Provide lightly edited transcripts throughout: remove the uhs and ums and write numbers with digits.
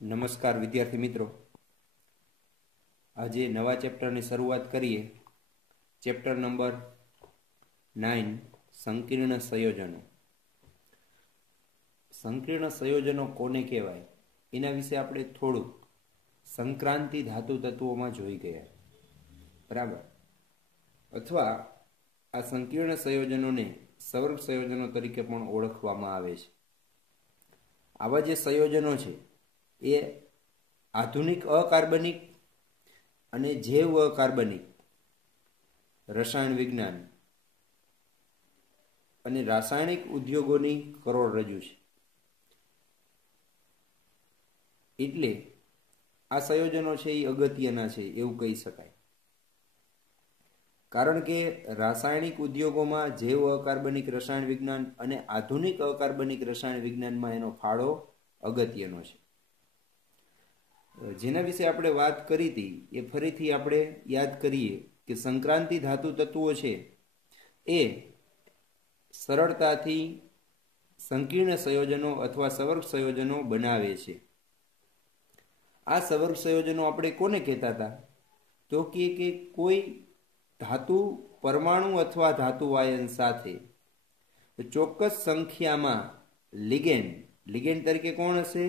નમસ્કાર વિદ્યાર્થી મિત્રો, આજે નવા ચેપ્ટરની શરૂઆત કરીએ. ચેપ્ટર નંબર 9 સંકીર્ણ સંયોજનો. સંકીર્ણ સંયોજનો કોને કહેવાય એના વિશે આપણે થોડું સંક્રાંતિ ધાતુ તત્વોમાં જોઈ ગયા, બરાબર. અથવા આ સંકીર્ણ સંયોજનોને સવર્ગ સંયોજનો તરીકે પણ ઓળખવામાં આવે છે. આવા જે સંયોજનો છે એ આધુનિક અકાર્બનિક અને જૈવ અકાર્બનિક રસાયણ વિજ્ઞાન અને રાસાયણિક ઉદ્યોગોની કરોડરજ્જુ છે. એટલે આ સંયોજનો છે એ અગત્યના છે એવું કહી શકાય. કારણ કે રાસાયણિક ઉદ્યોગોમાં જૈવ અકાર્બનિક રસાયણ વિજ્ઞાન અને આધુનિક અકાર્બનિક રસાયણ વિજ્ઞાનમાં એનો ફાળો અગત્યનો છે. જેના વિશે આપણે વાત કરી હતી એ ફરીથી આપણે યાદ કરીએ કે સંક્રાંતિ ધાતુ તત્વો છે એ સરળતાથી સંકીર્ણ સંયોજનો અથવા સવર્ગ સંયોજનો બનાવે છે. આ સવર્ગ સંયોજનો આપણે કોને કહેતા હતા? તો કે કોઈ ધાતુ પરમાણુ અથવા ધાતુ આયન સાથે ચોક્કસ સંખ્યામાં લિગેન્ડ તરીકે કોણ હશે?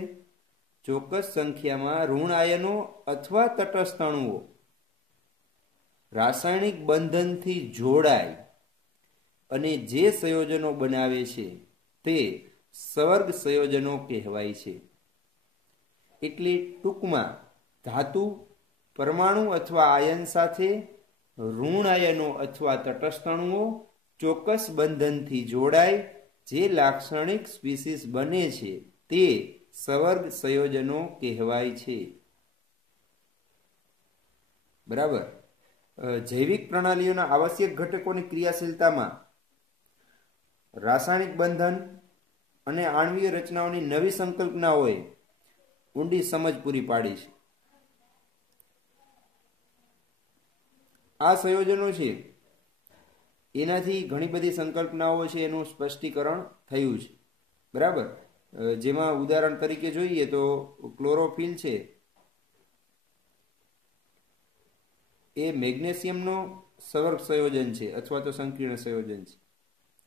ચોક્કસ સંખ્યામાં ઋણ આયનો અથવા તટસ્થ અણુઓ રાસાયણિક બંધનથી જોડાય અને જે સંયોજનો બનાવે છે તે સવર્ગ સંયોજનો કહેવાય છે. એટલે ટૂંકમાં ધાતુ પરમાણુ અથવા આયન સાથે ઋણ આયનો અથવા તટસ્થ અણુઓ ચોક્કસ બંધનથી જોડાય જે લાક્ષણિક સ્પીસીસ બને છે તે સવર્ગ સંયોજનો કહેવાય છે, બરાબર. જૈવિક પ્રણાલીઓના આવશ્યક ઘટકોની ક્રિયાશીલતામાં રાસાયણિક બંધન અને આણ્વીય રચનાઓની નવી સંકલ્પનાઓએ ઊંડી સમજ પૂરી પાડી છે. આ સંયોજનો છે એનાથી ઘણી બધી સંકલ્પનાઓ છે એનું સ્પષ્ટીકરણ થયું છે, બરાબર. જેમાં ઉદાહરણ તરીકે જોઈએ તો ક્લોરોફિલ છે એ મેગ્નેશિયમનો સવર્ગ સંયોજન છે અથવા તો સંકીર્ણ સંયોજન છે.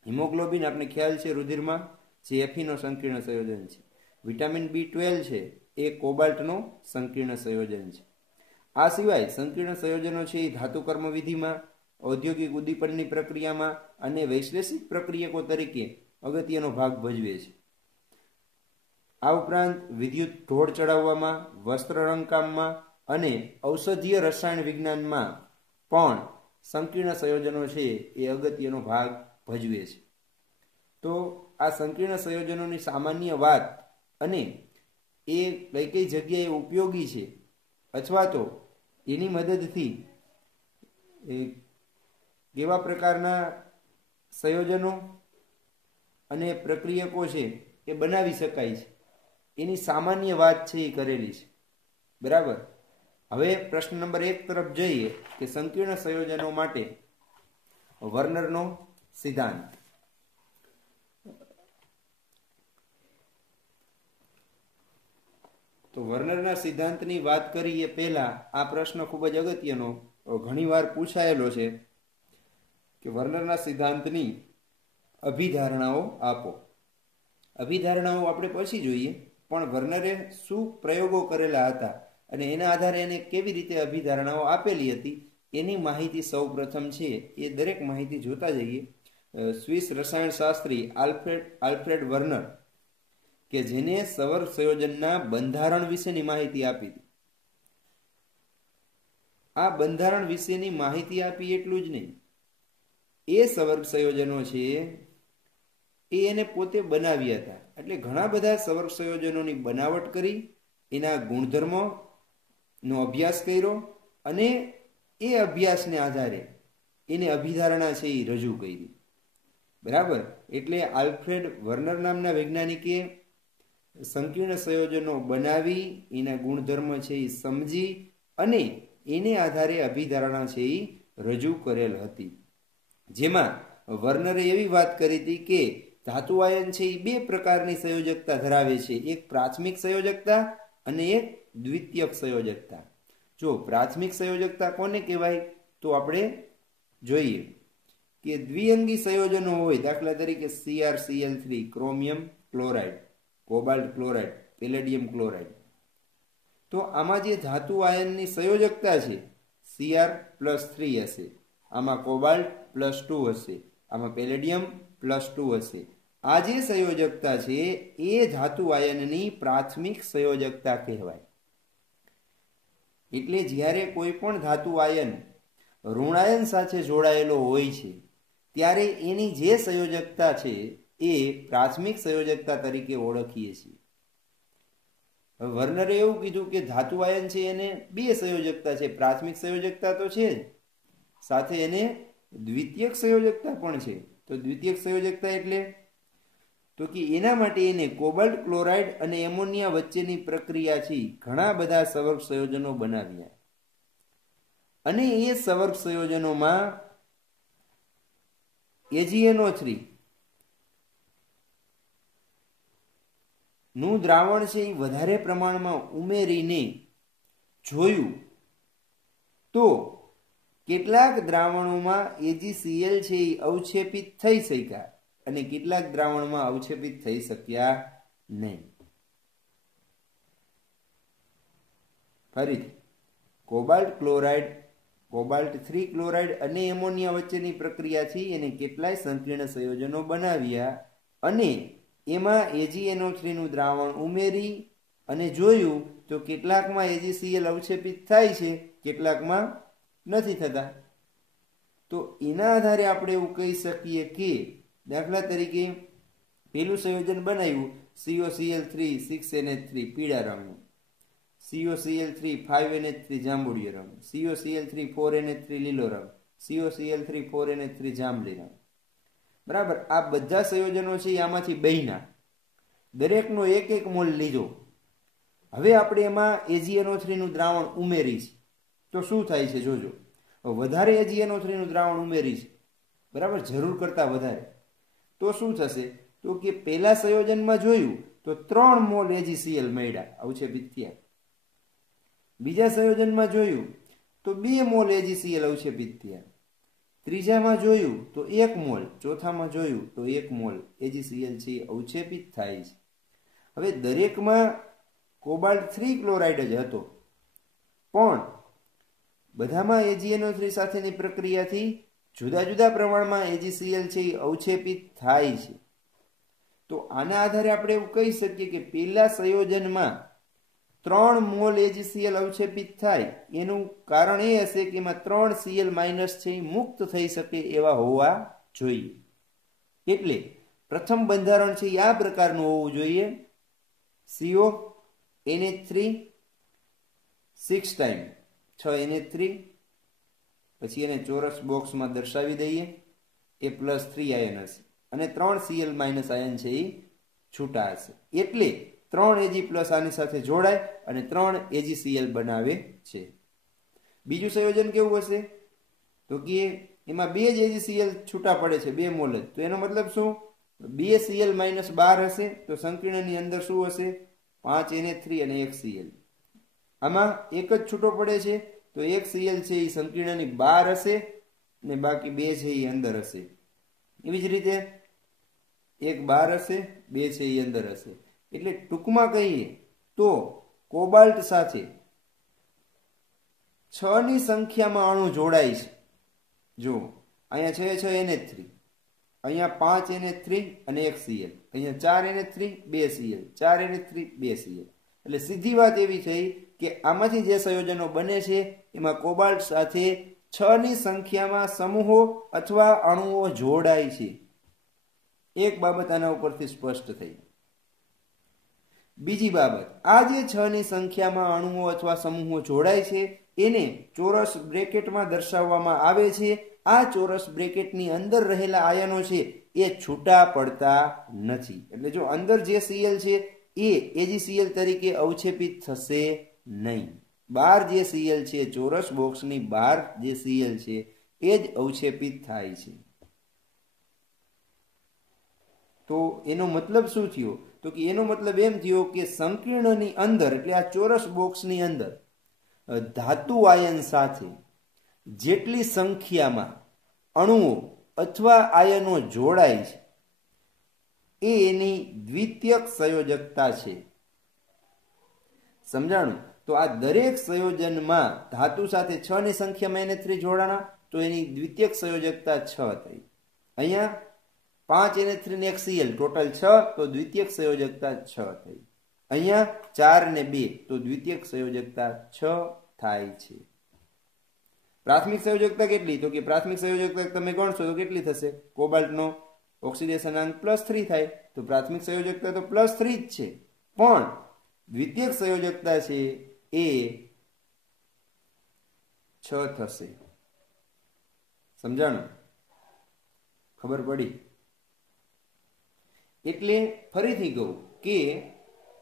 હિમોગ્લોબિન આપણે ખ્યાલ છે રુધિરમાં, જે Fe નો સંકીર્ણ સંયોજન છે. વિટામિન B12 છે એ કોબાલ્ટનો સંકીર્ણ સંયોજન છે. આ સિવાય સંકીર્ણ સંયોજનો છે એ ધાતુ કર્મ વિધિમાં, ઔદ્યોગિક ઉદ્દીપનની પ્રક્રિયામાં અને વૈશ્લેષિક પ્રક્રિયકો તરીકે અગત્યનો ભાગ ભજવે છે. આ ઉપરાંત વિદ્યુત ઢોળ ચડાવવામાં, વસ્ત્ર રંગકામમાં અને ઔષધીય રસાયણ વિજ્ઞાનમાં પણ સંકીર્ણ સંયોજનો છે એ અગત્યનો ભાગ ભજવે છે. તો આ સંકીર્ણ સંયોજનોની સામાન્ય વાત અને એ કઈ કઈ જગ્યાએ ઉપયોગી છે અથવા તો એની મદદથી કેવા પ્રકારના સંયોજનો અને પ્રક્રિયકો છે એ બનાવી શકાય છે એની સામાન્ય વાત છે એ કરેલી છે, બરાબર. હવે પ્રશ્ન નંબર 1 તરફ જઈએ કે સંકીર્ણ સંયોજનો માટે વર્નરનો સિદ્ધાંત. તો વર્નરના સિદ્ધાંતની વાત કરીએ પહેલા આ પ્રશ્ન ખૂબ જ અગત્યનો ઘણીવાર પૂછાયેલો છે કે વર્નરના સિદ્ધાંતની અભિધારણાઓ આપો. અભિધારણાઓ આપણે પછી જોઈએ, પણ વર્નરે શું પ્રયોગો કરેલા હતા અને એના આધારે એને કેવી રીતે અભિધારણાઓ આપેલી હતી એની માહિતી સૌ પ્રથમ છે એ દરેક માહિતી જોતા જઈએ. સ્વિસ રસાયણશાસ્ત્રી આલ્ફ્રેડ વર્નર કે જેને સવર્ગ સંયોજનના બંધારણ વિશેની માહિતી આપી હતી. આ બંધારણ વિશેની માહિતી આપી એટલું જ નહીં, એ સવર્ગ સંયોજનો છે એ એને પોતે બનાવ્યા હતા. એટલે ઘણા બધા સવર્ગ સંયોજનોની બનાવટ કરી, એના ગુણધર્મોનો અભ્યાસ કર્યો અને એ અભ્યાસને આધારે એને અભિધારણા છે એ રજૂ કરી, બરાબર. એટલે આલ્ફ્રેડ વર્નર નામના વૈજ્ઞાનિકે સંકીર્ણ સંયોજનો બનાવી, એના ગુણધર્મ છે એ સમજી અને એને આધારે અભિધારણા છે એ રજૂ કરેલ હતી. જેમાં વર્નરે એવી વાત કરી હતી કે ધાતુ આયન છે એ બે પ્રકારની સંયોજકતા ધરાવે છે. એક પ્રાથમિક સંયોજકતા અને એક દ્વિતીયક સંયોજકતા। જો પ્રાથમિક સંયોજકતા કોને કહેવાય તો આપણે જોઈએ કે દ્વિઅંગી સંયોજનો હોય, દાખલા તરીકે CrCl3 chromium chloride, cobalt chloride, palladium chloride, તો આમાં જે ધાતુ આયનની સંયોજકતા છે Cr+3 હશે, આમાં કોબાલ્ટ +2 હશે, આમાં પેલેડિયમ +2 હશે। આ જે સંયોજકતા છે એ ધાતુ આયનની પ્રાથમિક સંયોજકતા કહેવાય। એટલે જ્યારે કોઈ પણ ધાતુ આયન ઋણાયન સાથે જોડાયેલો હોય છે ત્યારે એની જે સંયોજકતા છે એ પ્રાથમિક સંયોજકતા તરીકે ઓળખીએ છીએ। વર્નરે એવું કીધું કે ધાતુ આયન છે એને બે સંયોજકતા છે, પ્રાથમિક સંયોજકતા તો છે જ, સાથે એને દ્વિતીયક સંયોજકતા પણ છે। તો દ્વિતીયક સંયોજકતા એટલે તો કે એના માટે એને કોબાલ્ટ ક્લોરાઇડ અને એમોનિયા વચ્ચેની પ્રક્રિયાથી ઘણા બધા સંવર્ગ સંયોજનો બનાવ્યા અને એ સંવર્ગ સંયોજનોમાં AgNO3 નું દ્રાવણ છે એ વધારે પ્રમાણમાં ઉમેરીને જોયું તો કેટલાક દ્રાવણોમાં AgCl છે એ અવક્ષેપિત થઈ શક્યા અને કેટલાક દ્રાવણમાં અવક્ષેપિત થઈ શક્યા નહીં। ફરીથી કોબાલ્ટ ક્લોરાઇડ, કોબાલ્ટ3 ક્લોરાઇડ અને એમોનિયા વચ્ચેની પ્રક્રિયાથી એને કેટલાય સંકીર્ણ સંયોજનો બનાવ્યા અને એમાં AgNO3 નું દ્રાવણ ઉમેરી અને જોયું તો કેટલાકમાં AgCl અવક્ષેપિત થાય છે, કેટલાકમાં નથી થતા। તો એના આધારે આપણે એવું કહી શકીએ કે દાખલા તરીકે પેલું સંયોજન બનાવ્યું COCl3 6NH3 પીળા રંગનું, COCl3 5NH3 જાંબુડિયો રંગ, COCl3 4NH3 લીલો રંગ, COCl3 4NH3 જાંબલી રંગ, બરાબર। આ બધા સંયોજનો છે આમાંથી બન્યા, દરેકનો એક એક મોલ લીધો। હવે આપણે એમાં AgNO3 નું દ્રાવણ ઉમેરીશ તો શું થાય છે જોજો, વધારે AgNO3 નું દ્રાવણ ઉમેરીશ, બરાબર, જરૂર કરતા વધારે, તો શું થશે તો કે પહેલા સંયોજનમાં જોયું તો 3 મોલ AgCl મળ્યા, અવક્ષેપિત થયા। બીજા સંયોજનમાં જોયું તો 2 મોલ AgCl અવક્ષેપિત થયા, ત્રીજામાં જોયું તો 1 મોલ, ચોથામાં જોયું તો 1 મોલ AgCl છે અવક્ષેપિત થાય છે। હવે દરેકમાં કોબાલ્ટ 3 ક્લોરાઇડ જ હતો પણ બધામાં AgNO3 સાથેની પ્રક્રિયાથી જુદા જુદા પ્રમાણમાં AgCl છે એ અવક્ષેપિત થાય છે। તો આના આધારે આપણે એવું કહી શકીએ કે પહેલા સંયોજનમાં 3 મોલ AgCl અવક્ષેપિત થાય એનું કારણ એ હશે કે એમાં 3 Cl- છે એ મુક્ત થઈ શકે એવા હોવા જોઈએ। એટલે પ્રથમ બંધારણ છે એ આ પ્રકારનું હોવું જોઈએ, CONH3 6 ટાઈમ 6NH3, પછી એને ચોરસ બોક્સમાં દર્શાવી દઈએ, એ +3 આયન હશે અને 3 Cl- આયન છે એ છૂટા હશે, એટલે 3 Ag+ આની સાથે જોડાય અને 3 AgCl બનાવે છે। બીજું સંયોજન કેવું હશે તો કે એમાં 2 જ AgCl છૂટા પડે છે, 2 મોલ જ, તો એનો મતલબ શું, 2 Cl- 12 હશે, તો સંકીર્ણની અંદર શું હશે 5 NH3 અને 1 Cl। આમાં એક જ છૂટો પડે છે તો 1 Cl છે એ સંકીર્ણની બહાર હશે ને બાકી 2 છે એ અંદર હશે। એવી જ રીતે 1 બહાર હશે, 2 છે એ અંદર હશે। એટલે ટૂંકમાં કહીએ તો કોબાલ્ટ સાથે 6 ની સંખ્યામાં અણુ જોડાય છે। જો અહીંયા 6 NH3, અહીંયા 5 NH3 અને 1 Cl, અહીંયા 4 NH3 2 Cl, 4 NH3 2 Cl। એટલે સીધી વાત એવી થઈ કે આમાંથી જે સંયોજનો બને છે એમાં કોબાલ્ટ સાથે 6 ની સંખ્યામાં સમૂહો અથવા અણુઓ જોડાય છે। એક બાબત આના ઉપરથી સ્પષ્ટ થઈ। બીજી બાબત, આ જે 6 ની સંખ્યામાં અણુઓ અથવા સમૂહો જોડાય છે એને ચોરસ બ્રેકેટમાં દર્શાવવામાં આવે છે। આ ચોરસ બ્રેકેટની અંદર રહેલા આયનો છે એ છૂટા પડતા નથી, એટલે જો અંદર જે Cl છે એ AgCl તરીકે અવક્ષેપિત થશે નહીં, બહાર જે Cl છે, ચોરસ બોક્સની બહાર જે Cl છે એ જ અવક્ષેપિત થાય છે। તો એનો મતલબ શું થયો? તો કે એનો મતલબ એમ થયો કે સંકીર્ણની અંદર એટલે આ ચોરસ બોક્સની અંદર ધાતુ આયન સાથે જેટલી સંખ્યામાં અણુઓ અથવા આયનો જોડાય છે એ એની દ્વિતીયક સંયોજકતા છે. સમજાણું? તો આ દરેક સંયોજનમાં ધાતુ સાથે 6 ની સંખ્યામાં NH3 જોડાણા તો એની દ્વિતીયક સંયોજકતા 6 થઈ. અહીંયા 5 NH3 ને 1 Cl ટોટલ 6 તો દ્વિતીયક સંયોજકતા 6 થઈ. અહીંયા 4 ને 2 તો દ્વિતીયક સંયોજકતા 6 થાય છે. પ્રાથમિક સંયોજકતા કેટલી? તો કે પ્રાથમિક સંયોજકતા તમે ગણશો તો કેટલી થશે? કોબાલ્ટનો ઓક્સિડેશન અંક +3 થાય તો પ્રાથમિક સંયોજકતા તો +3 જ છે, પણ દ્વિતીયક સંયોજકતા છે એ 6 થશે. સમજાણું? ખબર પડી? એટલે ફરીથી કહું કે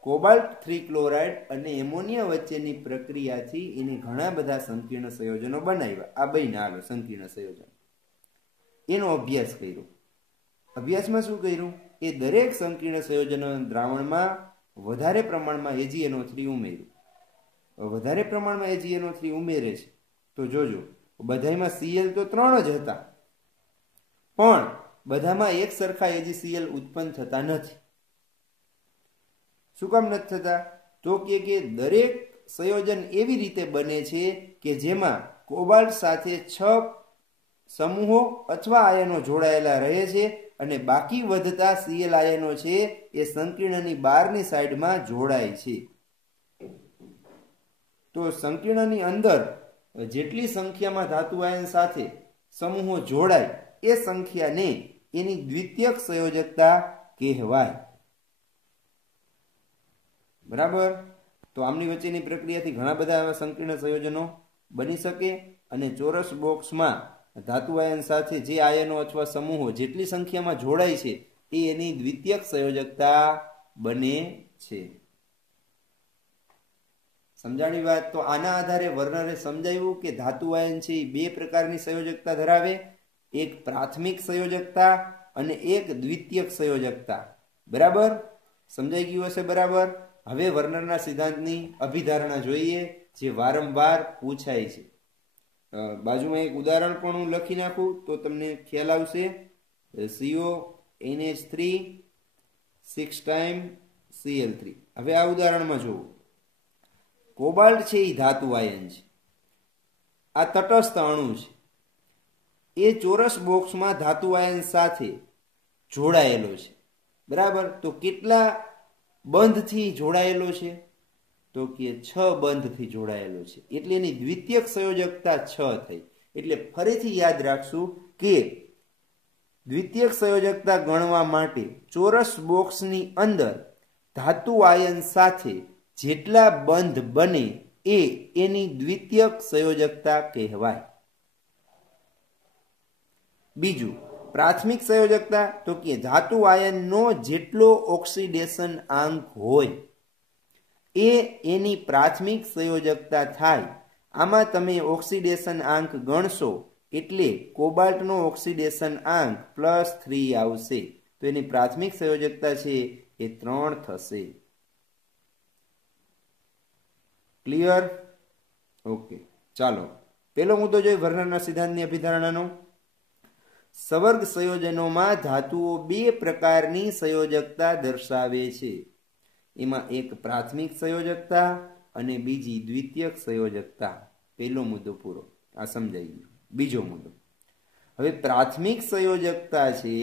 કોબાલ્ટ 3 ક્લોરાઇડ અને એમોનિયા વચ્ચેની પ્રક્રિયાથી એને ઘણા બધા સંકીર્ણ સંયોજનો બનાવ્યા. આ બન્યા હાલો સંકીર્ણ સંયોજન. એનો અભ્યાસ કર્યો. અભ્યાસમાં શું કર્યું? એ દરેક સંકીર્ણ સંયોજનો દ્રાવણમાં વધારે પ્રમાણમાં AgNO3 ઉમેર્યું. વધારે પ્રમાણમાં AgNO3 ઉમેરે છે તો જોજો બધામાં Cl તો 3 જ હતા, પણ બધામાં એક સરખા AgCl ઉત્પન્ન થતા નથી. શું કામ નથી થતા? તો કે દરેક સંયોજન એવી રીતે બને છે કે જેમાં કોબાલ્ટ સાથે 6 સમૂહો અથવા આયનો જોડાયેલા રહે છે અને બાકી વધતા Cl આયનો છે એ સંકીર્ણની બહારની સાઈડમાં જોડાય છે. તો સંકીર્ણની અંદર જેટલી સંખ્યામાં ધાતુ આયન સાથે સમૂહો જોડાય એ સંખ્યાને એની દ્વિતીયક સંયોજકતા કહેવાય. બરાબર? તો આમની વચ્ચેની પ્રક્રિયાથી ઘણા બધા એવા સંકીર્ણ સંયોજનો બની શકે અને ચોરસ બોક્સમાં ધાતુ આયન સાથે જે આયનો અથવા સમૂહો જેટલી સંખ્યામાં જોડાય છે એ એની દ્વિતીયક સંયોજકતા બને છે. સમજાણી વાત? તો આના આધારે વર્નરે સમજાવ્યું કે ધાતુ આયન છે એ 2 પ્રકારની સંયોજકતા ધરાવે, એક પ્રાથમિક સંયોજકતા અને એક દ્વિતીયક સંયોજકતા. બરાબર? સમજાઈ ગયું હશે? બરાબર. હવે વર્નરના સિદ્ધાંતની અભિધારણા જોઈએ જે વારંવાર પૂછાય છે. બાજુમાં એક ઉદાહરણ પણ હું લખી નાખું તો તમને ખ્યાલ આવશે. CONH3 6 time Cl3. હવે આ ઉદાહરણમાં જોવું. કોબાલ્ટ છે એ ધાતુ આયન છે, આ તટસ્થ અણુ છે, એ ચોરસ બોક્સમાં ધાતુ આયન સાથે જોડાયેલો છે. બરાબર? તો કેટલા બંધથી જોડાયેલો છે? તો કે 6 બંધથી જોડાયેલો છે. એટલે એની દ્વિતીયક સંયોજકતા 6 થઈ. એટલે ફરીથી યાદ રાખશું કે દ્વિતીયક સંયોજકતા ગણવા માટે ચોરસ બોક્સની અંદર ધાતુ આયન સાથે જેટલા બંધ બને એ એની દ્વિતીયક સંયોજકતા કહેવાય. બીજું પ્રાથમિક સંયોજકતા તો કે ધાતુ આયનનો જેટલો ઓક્સિડેશન આંક હોય એ એની પ્રાથમિક સંયોજકતા થાય. આમાં તમે ઓક્સિડેશન આંક ગણશો એટલે કોબાલ્ટનો ઓક્સિડેશન આંક +3 આવશે તો એની પ્રાથમિક સંયોજકતા છે એ 3 થશે. ક્લિયર? ઓકે, ચાલો પેલો મુદ્દો જોઈએ વર્નરના સિદ્ધાંતની અભિધારણાનો. સવર્ગ સંયોજનોમાં ધાતુઓ 2 પ્રકારની સંયોજકતા દર્શાવે છે. એમાં એક પ્રાથમિક સંયોજકતા અને બીજી દ્વિતીયક સંયોજકતા. પહેલો મુદ્દો પૂરો, આ સમજાઈ ગયો. બીજો મુદ્દો, હવે પ્રાથમિક સંયોજકતા છે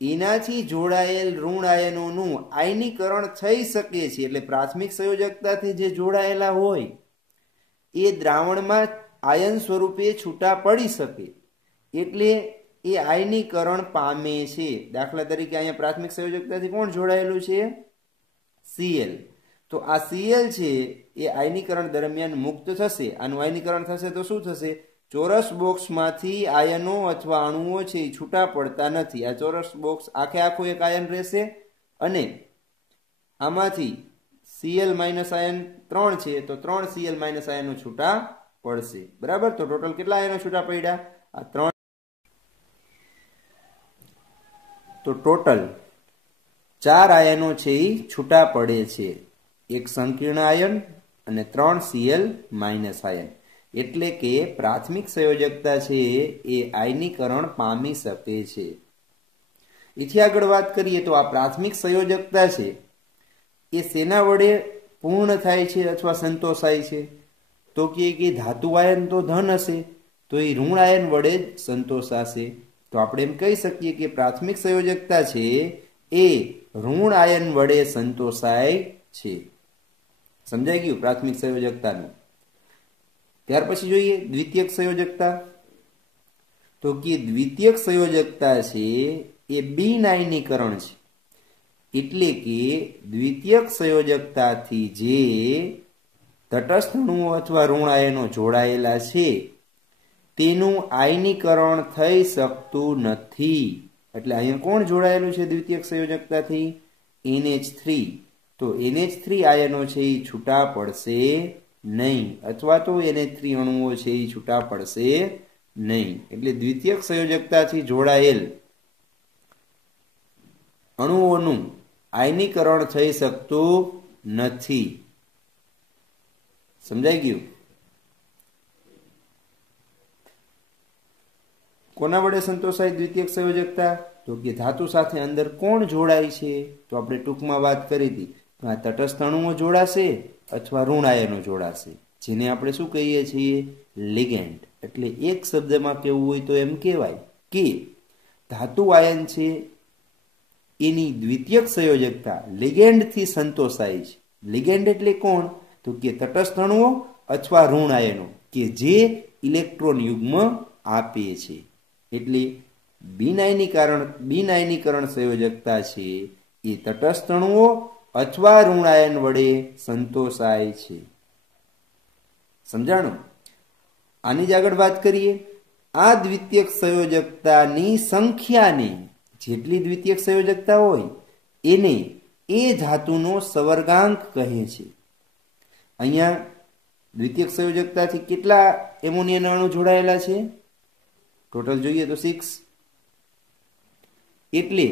એનાથી જોડાયેલ ઋણ આયનોનું આયનીકરણ થઈ શકે છે. એટલે પ્રાથમિક સંયોજકતાથી જે જોડાયેલા હોય એ દ્રાવણમાં આયન સ્વરૂપે છૂટા પડી શકે એટલે એ આયનીકરણ પામે છે. દાખલા તરીકે અહીંયા પ્રાથમિક સંયોજકતાથી કોણ જોડાયેલું છે? Cl. તો આ Cl છે એ આયનીકરણ દરમિયાન મુક્ત થશે. આનું આયનીકરણ થશે તો શું થશે? ચોરસ બોક્સમાંથી આયનો અથવા અણુઓ છે એ છૂટા પડતા નથી. આ ચોરસ બોક્સ આખે આખું એક આયન રહેશે અને આમાંથી Cl- આયન 3 છે તો 3 Cl- આયનો છૂટા પડશે. બરાબર? તો ટોટલ કેટલા આયનો છૂટા પડ્યા? આ 3. તો ટોટલ 4 આયનો છે એ છૂટા પડે છે, એક સંકીર્ણ આયન અને 3 Cl માઇનસ આયન. એટલે કે પ્રાથમિક સંયોજકતા છે એ આયનીકરણ પામી શકે છે. એથી આગળ વાત કરીએ તો આ પ્રાથમિક સંયોજકતા છે એ શેના વડે પૂર્ણ થાય છે અથવા સંતોષાય છે? તો કે ધાતુ આયન તો ધન હશે તો એ ઋણ આયન વડે જ સંતોષાશે. તો આપણે એમ કહી શકીએ કે પ્રાથમિક સંયોજકતા છે એ ઋણ આયન વડે સંતોષાય છે. સમજાઈ ગયું પ્રાથમિક સંયોજકતાનું? ત્યાર પછી જોઈએ દ્વિતીયક સંયોજકતા. તો કે દ્વિતીયક સંયોજકતા છે એ બિન આયનીકરણ છે. એટલે કે દ્વિતીયક સંયોજકતાથી જે તટસ્થ અણુઓ અથવા ઋણ આયનો જોડાયેલા છે તેનું આયનીકરણ થઈ શકતું નથી. એટલે અહીંયા કોણ જોડાયેલું છે દ્વિતીયક સંયોજકતાથી? NH3. તો NH3 આયનો છે એ છૂટા પડશે નહીં, અથવા તો NH3 અણુઓ છે એ છૂટા પડશે નહીં. એટલે દ્વિતીયક સંયોજકતાથી જોડાયેલ અણુઓનું આયનીકરણ થઈ શકતું નથી. સમજાઈ ગયું? કોના વડે સંતોષાય દ્વિતીયક સંયોજકતા? તો કે ધાતુ સાથે અંદર કોણ જોડાય છે? તો આપણે ટૂંકમાં વાત કરી હતી, આ તટસ્થ અણુઓ જોડાશે અથવા ઋણ આયનો જોડાશે, જેને આપણે શું કહીએ છીએ? લિગેન્ડ. એટલે એક શબ્દમાં કહેવું હોય તો એમ કહેવાય કે ધાતુ આયન છે એની દ્વિતીયક સંયોજકતા લિગેન્ડથી સંતોષાય છે. લિગેન્ડ એટલે કોણ? તો કે તટસ્થ અણુઓ અથવા ઋણ આયનો કે જે ઇલેક્ટ્રોન યુગ્મ આપે છે. એટલે બિન આયનીકરણ સંયોજકતા છે એ તટસ્થ અણુઓ અથવા ઋણ આયન વડે સંતોષાય છે. સમજાણું? આની જ આગળ વાત કરીએ. આ દ્વિતીયક સંયોજકતાની સંખ્યાને, જેટલી દ્વિતીયક સંયોજકતા હોય એને એ ધાતુનો સવર્ગાંક કહે છે. અહીંયા દ્વિતીયક સંયોજકતાથી કેટલા એમોનિયાના અણુ જોડાયેલા છે? ટોટલ જોઈએ તો 6. એટલે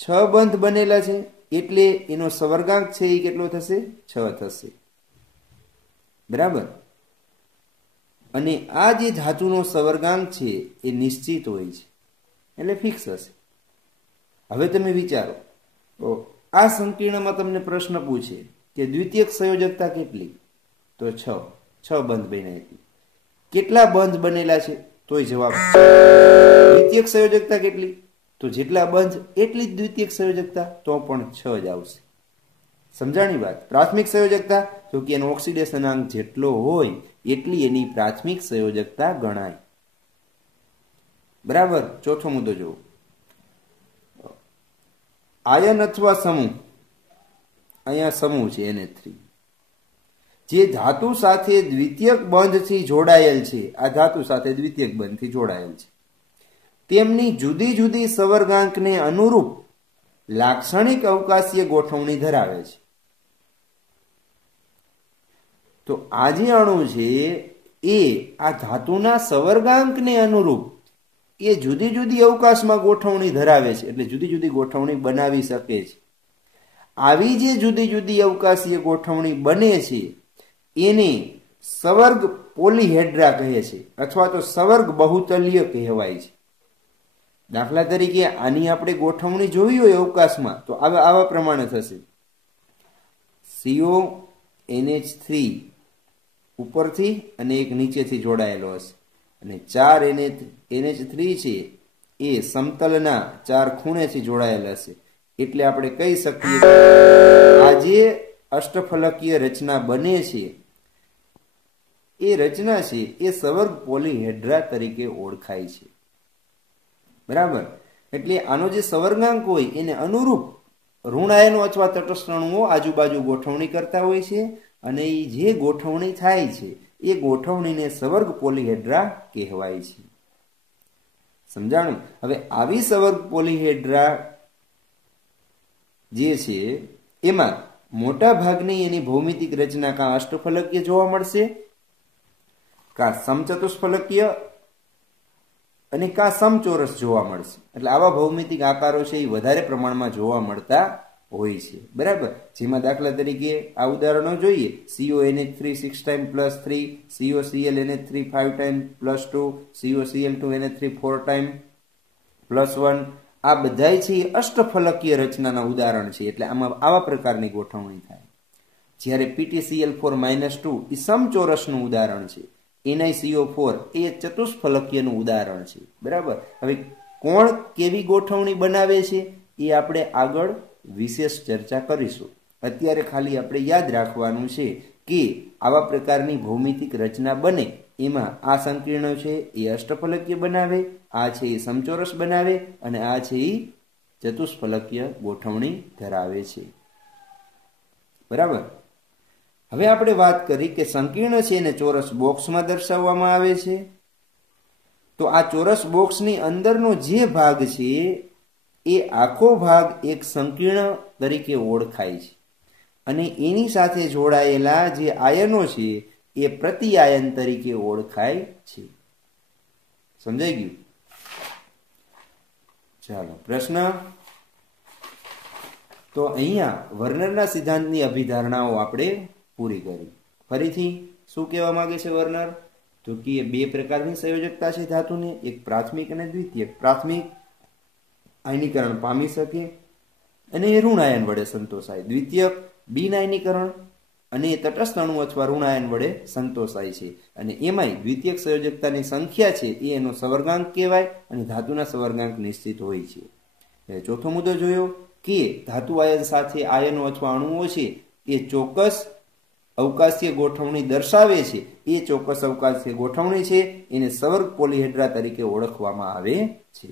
6 બંધ બનેલા છે, એટલે એનો સવર્ગાંક છે એ કેટલો થશે? 6 થશે. બરાબર? અને આ જે ધાતુનો સવર્ગાંક છે એ નિશ્ચિત હોય છે, એટલે ફિક્સ હશે. હવે તમે વિચારો, તો આ સંકીર્ણમાં તમને પ્રશ્ન પૂછે કે દ્વિતીયક સંયોજકતા કેટલી? તો 6 બંધ બન્યા. કેટલા બંધ બનેલા છે? તોય જવાબ. દ્વિતીયક સંયોજકતા કેટલી? તો જેટલા બંધ એટલી જ દ્વિતીયક સંયોજકતા, તો પણ 6 જ આવશે. સમજાણી વાત? પ્રાથમિક સંયોજકતા તો કે એનો ઓક્સિડેશન અંક જેટલો હોય એટલી એની પ્રાથમિક સંયોજકતા ગણાય. બરાબર? ચોથો મુદ્દો જુઓ. આયન અથવા સમૂહ. અહીંયા સમૂહ છે NH3, જે ધાતુ સાથે દ્વિતીયક બંધથી જોડાયેલ છે. આ ધાતુ સાથે દ્વિતીયક બંધથી જોડાયેલ છે. તેમની જુદી જુદી સવર્ગાંકને અનુરૂપ લાક્ષણિક અવકાશીય ગોઠવણી ધરાવે છે. તો આ જે અણુ છે એ આ ધાતુના સવર્ગાંકને અનુરૂપ એ જુદી જુદી અવકાશમાં ગોઠવણી ધરાવે છે. એટલે જુદી જુદી ગોઠવણી બનાવી શકે છે. આવી જે જુદી જુદી અવકાશીય ગોઠવણી બને છે એને સવર્ગ પોલીહેડ્રા કહે છે, અથવા તો સવર્ગ બહુતલીય કહેવાય છે. દાખલા તરીકે આની આપણે ગોઠવણી જોઈ હોય અવકાશમાં તો આવા પ્રમાણે થશે. CONH3 ઉપરથી અને એક નીચેથી જોડાયેલો હશે, અને 4 NH3 છે એ સમતલના 4 ખૂણેથી જોડાયેલા હશે. એટલે આપણે કહી શકીએ આ જે અષ્ટફલકીય રચના બને છે એ રચના છે એ સવર્ગ પોલીહેડ્રા તરીકે ઓળખાય છે. બરાબર? એટલે આનો જે સવર્ગાંક હોય એને અનુરૂપ ઋણ આયનો અથવા તટસ્થ અણુઓ આજુબાજુ ગોઠવણી કરતા હોય છે, અને એ જે ગોઠવણી થાય છે એ ગોઠવણીને સવર્ગ પોલીહેડ્રા કહેવાય છે. સમજાણું? હવે આવી સવર્ગ પોલીહેડ્રા જે છે એમાં મોટા ભાગની એની ભૌમિતિક રચના કાં અષ્ટફલકીય જોવા મળશે, કાં સમચતુષ્ફલકીય, અને કાં સમચોરસ જોવા મળશે. એટલે આવા ભૌમિતિક આકારો છે એ વધારે પ્રમાણમાં જોવા મળતા હોય છે. બરાબર. જેમાં દાખલા તરીકે આ ઉદાહરણો જોઈએ, CONH3 6 time plus 3, COClNH3 5 time plus 2, COCl2NH3 4 time plus 1. આ બધાય છે એ અષ્ટફલકીય રચનાના ઉદાહરણ છે. એટલે આમાં આવા પ્રકારની ગોઠવણી થાય. જ્યારે PtCl4-2 એ સમચોરસનું ઉદાહરણ છે. NiCO4 એ ચતુષ્ફલકીયનું ઉદાહરણ છે. બરાબર. હવે કોણ કેવી ગોઠવણી બનાવે છે એ આપણે આગળ વિશેષ ચર્ચા કરીશું. અત્યારે ખાલી આપણે યાદ રાખવાનું છે કે આવા પ્રકારની ભૌમિતિક રચના બને એમાં આ સંકીર્ણ છે એ અષ્ટફલકીય બનાવે, આ છે એ સમચોરસ બનાવે અને આ છે એ ચતુષ્ફલકીય ગોઠવણી ધરાવે છે. બરાબર. હવે આપણે વાત કરી કે સંકીર્ણ છે એને ચોરસ બોક્સમાં દર્શાવવામાં આવે છે. તો આ ચોરસ બોક્સની અંદરનો જે ભાગ છે એ આખો ભાગ એક સંકીર્ણ તરીકે ઓળખાય છે અને એની સાથે જોડાયેલા જે આયનો છે એ પ્રતિ આયન તરીકે ઓળખાય છે. સમજાઈ ગયું? ચાલો પ્રશ્ન. તો અહીંયા વર્નરના સિદ્ધાંતની અભિધારણાઓ આપણે પૂરી કરી. ફરીથી શું કહેવા માંગે છે વર્નર? તો કે બે પ્રકારની સંયોજકતા છે ધાતુની, એક પ્રાથમિક અને દ્વિતીયક. પ્રાથમિક આયનીકરણ પામી શકે અને એ ઋણ આયન વડે સંતોષાય. દ્વિતીયક બિન આયનીકરણ અને તટસ્થ અણુ અથવા ઋણ આયન વડે સંતોષાય છે. અને એમાંય દ્વિતીયક સંયોજકતાની સંખ્યા છે એ એનો સવર્ગાંક કહેવાય અને ધાતુના સવર્ગાંક નિશ્ચિત હોય છે. ચોથો મુદ્દો જોયો કે ધાતુ આયન સાથે આયનો અથવા અણુઓ છે એ ચોક્કસ અવકાશીય ગોઠવણી દર્શાવે છે. એ ચોક્કસ અવકાશીય ગોઠવણી છે એને સવર્ગ પોલીહેડ્રા તરીકે ઓળખવામાં આવે છે.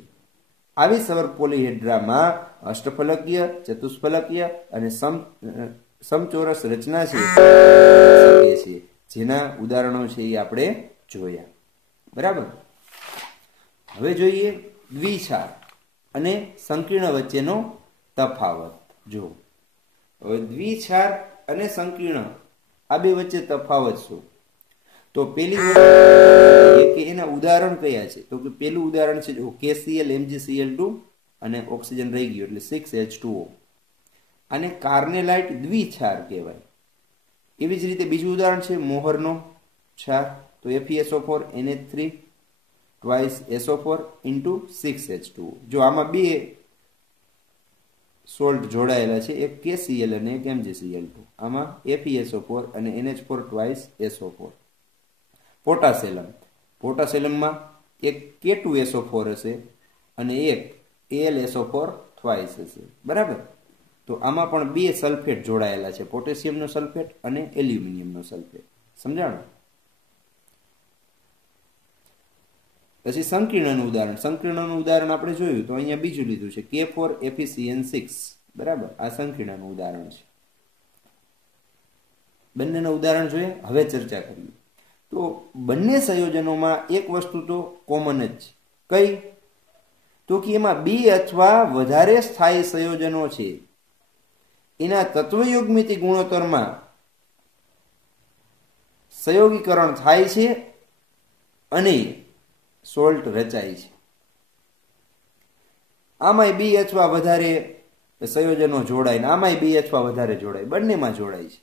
આવી સવર્ગ પોલીહેડ્રામાં અષ્ટફલકીય, ચતુષ્ફલકીય અને સમચોરસ રચના છે જેના ઉદાહરણો છે એ આપણે જોયા. બરાબર. હવે જોઈએ દ્વિક્ષાર અને સંકીર્ણ વચ્ચેનો તફાવત. જો હવે દ્વિક્ષાર અને સંકીર્ણ આ બે વચ્ચે તફાવત શું? તો પેલી કે એના ઉદાહરણ કયા છે? તો કે પેલું ઉદાહરણ છે જો KCl MgCl2 અને ઓક્સિજન રહી ગયું એટલે 6H2O. આને કાર્નેલાઇટ દ્વિક્ષાર કહેવાય. એવી જ રીતે બીજું ઉદાહરણ છે મોહરનો ક્ષાર. તો FeSO4 NH3 twice SO4 into 6H2O. જો આમાં બે સોલ્ટ જોડાયેલા છે, એક KCl અને એક MgCl2. આમાં FeSO4 અને NH4 twice SO4. પોટાસેલમમાં એક K2SO4 હશે અને એક AlSO4 twice હશે. બરાબર. તો આમાં પણ બે સલ્ફેટ જોડાયેલા છે, પોટેશિયમનો સલ્ફેટ અને એલ્યુમિનિયમનો સલ્ફેટ. સમજાણું? પછી સંકીર્ણનું ઉદાહરણ. સંકીર્ણનું ઉદાહરણ આપણે જોયું તો અહીંયા બીજું લીધું છે K4FeCN6. બરાબર. આ સંકીર્ણનું ઉદાહરણ છે. બંનેના ઉદાહરણ જોઈએ. હવે ચર્ચા કરીએ. તો બંને સંયોજનોમાં એક વસ્તુ તો કોમન જ છે. કઈ? તો કે એમાં બે અથવા વધારે સ્થાયી સંયોજનો છે એના તત્વયુગ્મિતિક ગુણોત્તરમાં સંયોગીકરણ થાય છે અને સોલ્ટ રચાય છે. આમાંય બે અથવા વધારે સંયોજનો જોડાય ને આમાંય બે અથવા વધારે જોડાય, બંનેમાં જોડાય છે.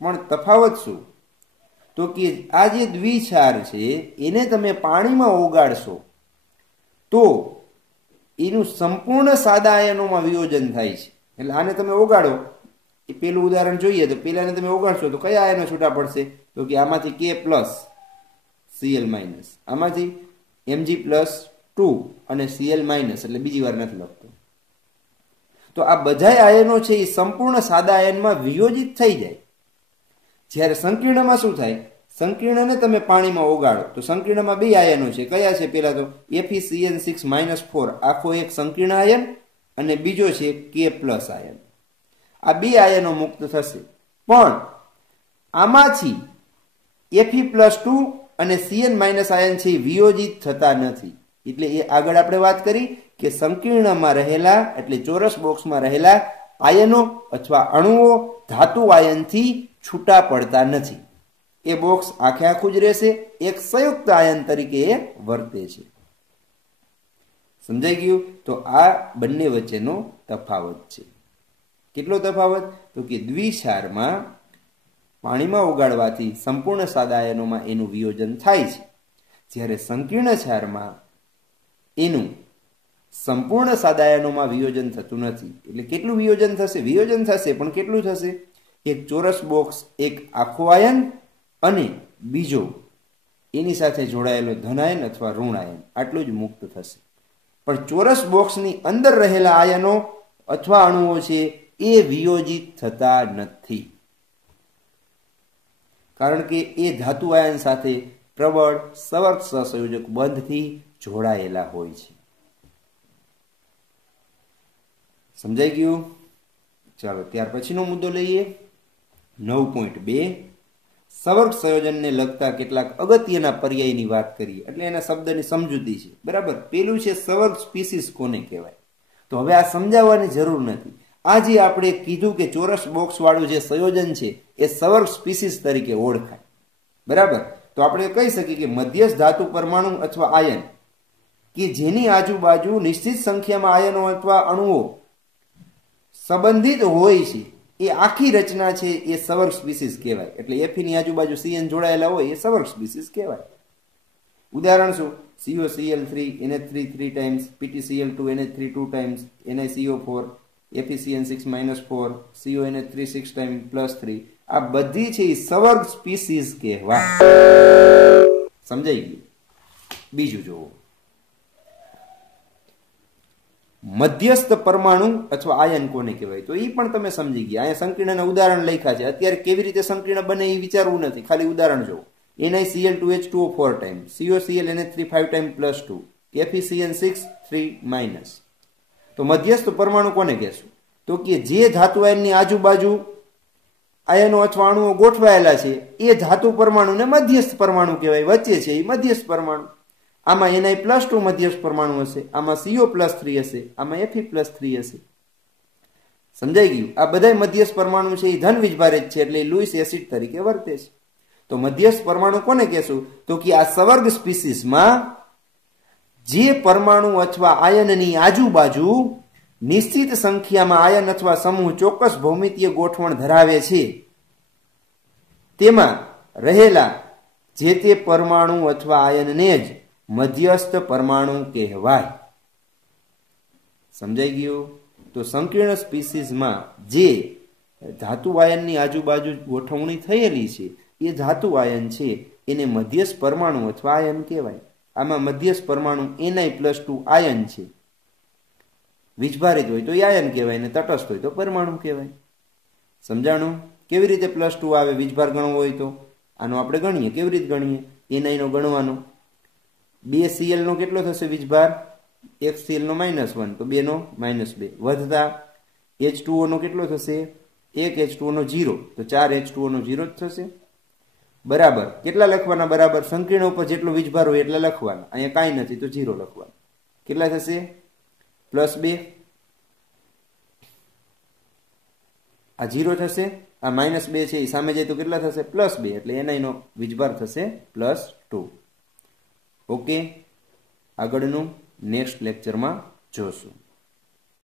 પણ તફાવત શું? તો કે આ જે દ્વિક્ષાર છે એને તમે પાણીમાં ઓગાળશો તો એનું સંપૂર્ણ સાદા આયનોમાં વિયોજન થાય છે. એટલે આને તમે ઓગાળો, એ પેલું ઉદાહરણ જોઈએ તો પેલાને તમે ઓગાળશો તો કયા આયનો છૂટા પડશે? તો કે આમાંથી K+, Cl-, આમાંથી Mg+2 અને Cl- એટલે બીજી વાર નથી લખતો. તો આ બધા આયનો છે એ સંપૂર્ણ સાદા આયનમાં વિયોજિત થઈ જાય. જ્યારે સંકીર્ણમાં શું થાય? સંકીર્ણને તમે પાણીમાં ઓગાળો તો સંકીર્ણમાં બે આયનો છે. કયા છે? પેલા તો FeCN6-4 આખો એક સંકીર્ણ આયન અને બીજો છે K+ આયન. આ બે આયનો મુક્ત થશે. પણ આમાંથી Fe+2 અને Cn- આયન છે વિયોજિત થતા નથી. એટલે એ આગળ આપણે વાત કરી કે સંકીર્ણમાં રહેલા એટલે ચોરસ બોક્સમાં રહેલા આયનો અથવા અણુઓ ધાતુ આયનથી છૂટા પડતા નથી. એ બોક્સ આખે આખું જ રહેશે, એક સંયુક્ત આયન તરીકે એ વર્તે છે. સમજાઈ ગયું? તો આ બંને વચ્ચેનો તફાવત છે. કેટલો તફાવત? તો કે દ્વિક્ષારમાં પાણીમાં ઓગાળવાથી સંપૂર્ણ સાદા આયનોમાં એનું વિયોજન થાય છે, જ્યારે સંકીર્ણ ક્ષારમાં એનું સંપૂર્ણ સાદા આયનોમાં વિયોજન થતું નથી. એટલે કેટલું વિયોજન થશે? વિયોજન થશે, પણ કેટલું થશે? એક ચોરસ બોક્સ, એક આખો આયન અને બીજો એની સાથે જોડાયેલો ધન આયન અથવા ઋણ આયન, આટલું જ મુક્ત થશે. પણ ચોરસ બોક્સની અંદર રહેલા આયનો અથવા અણુઓ છે એ વિયોજિત થતા નથી, કારણ કે એ ધાતુ આયન સાથે પ્રબળ સવર્ત સહસંયોજક બંધથી જોડાયેલા હોય છે. સમજાઈ ગયું? ચાલો ત્યાર પછીનો મુદ્દો લઈએ. 9.2 સવર્ગ સંયોજનને લગતા કેટલાક અગત્યના પર્યાયની વાત કરીએ. એટલે એના શબ્દની સમજૂતી છે. બરાબર? પેલું છે સવર્ગ સ્પીસીસ કોને કહેવાય. તો હવે આ સમજાવવાની જરૂર નથી. આ જે આપણે કીધું કે ચોરસ બોક્સ વાળું જે સંયોજન છે એ સવર્ગ સ્પીસીસ તરીકે ઓળખાય. બરાબર? તો આપણે કહી શકીએ કે મધ્યસ્થ ધાતુ પરમાણુ અથવા આયન કે જેની આજુબાજુ નિશ્ચિત સંખ્યામાં આયનો અથવા અણુઓ સંબંધિત હોય છે, એ આખી રચના છે એ સવર્ગ સ્પીસીસ કહેવાય. એટલે એફની આજુબાજુ સીએન જોડાયેલા હોય એ સવર્ગ સ્પીસીસ કહેવાય. ઉદાહરણ શું? COCl3 NH3 3 times, PtCl2 NH3 2 times, NiCO4 FeCN6 -4, CONH3 6 times +3. આ બધી છે એ સવર્ગ સ્પીસીસ કહેવાય. સમજાઈ ગયું? બીજું જોવો, મધ્યસ્થ પરમાણુ અથવા આયન કોને કહેવાય? તો એ પણ તમે સમજી ગયા. અહીંયા સંકીર્ણના ઉદાહરણ લખ્યા છે. અત્યારે કેવી રીતે સંકીર્ણ બને એ વિચારવું નથી, ખાલી ઉદાહરણ જોવો. NiCl2H2O 4 times, COCl NH3 5 times +2, FeCN6 3-. તો મધ્યસ્થ પરમાણુ કોને કહેશું? તો કે જે ધાતુ આયનની આજુબાજુ આયનો અથવા અણુઓ ગોઠવાયેલા છે એ ધાતુ પરમાણુને મધ્યસ્થ પરમાણુ કહેવાય. વચ્ચે છે એ મધ્યસ્થ પરમાણુ. આમાં Ni+2 મધ્યસ્થ પરમાણુ હશે, આમાં CO+3 હશે, આમાં Fe+3 હશે. સમજાઈ ગયું? આ બધા મધ્યસ્થ પરમાણુ છે એ ધન વીજભારિત છે, એટલે લુઈસ એસિડ તરીકે વર્તે છે. તો મધ્યસ્થ પરમાણુ કોને કહેશું? તો કે આ સવર્ગ સ્પીસીસમાં જે પરમાણુ અથવા આયનની આજુબાજુ નિશ્ચિત સંખ્યામાં આયન અથવા સમૂહ ચોક્કસ ભૌમિતીય ગોઠવણ ધરાવે છે, તેમાં રહેલા જે તે પરમાણુ અથવા આયનને જ મધ્યસ્થ પરમાણુ કહેવાય. સમજાઈ ગયું? તો સંકીર્ણ સ્પીસીસમાં જે ધાતુ આયનની આજુબાજુ ગોઠવણી થયેલી છે એ ધાતુ આયન છે એને મધ્યસ્થ પરમાણુ અથવા આયન કહેવાય. આમાં મધ્યસ્થ પરમાણુ Ni+2 આયન છે. વીજભારિત હોય તો એ આયન કહેવાય, ને તટસ્થ હોય તો પરમાણુ કહેવાય. સમજાણું? કેવી રીતે +2 આવે? વીજભાર ગણવો હોય તો આનો આપણે ગણીએ. કેવી રીતે ગણીએ? Ni નો ગણવાનો. 2Cl નો કેટલો થશે વીજભાર? 1Cl નો -1, તો 2 નો -2. વધતા H2O નો કેટલો થશે? 1 H2O નો 0, તો 4 H2O નો 0 જ થશે. બરાબર. કેટલા લખવાના? બરાબર સંકીર્ણ ઉપર જેટલો વીજભાર હોય એટલા લખવાના. અહીંયા કાંઈ નથી તો 0 લખવાના. કેટલા થશે? +2. આ 0 થશે, આ -2 છે એ સામે જાય તો કેટલા થશે? +2. એટલે Ni નો વીજભાર થશે +2. ઓકે, આગળનું નેક્સ્ટ લેક્ચરમાં જોશું.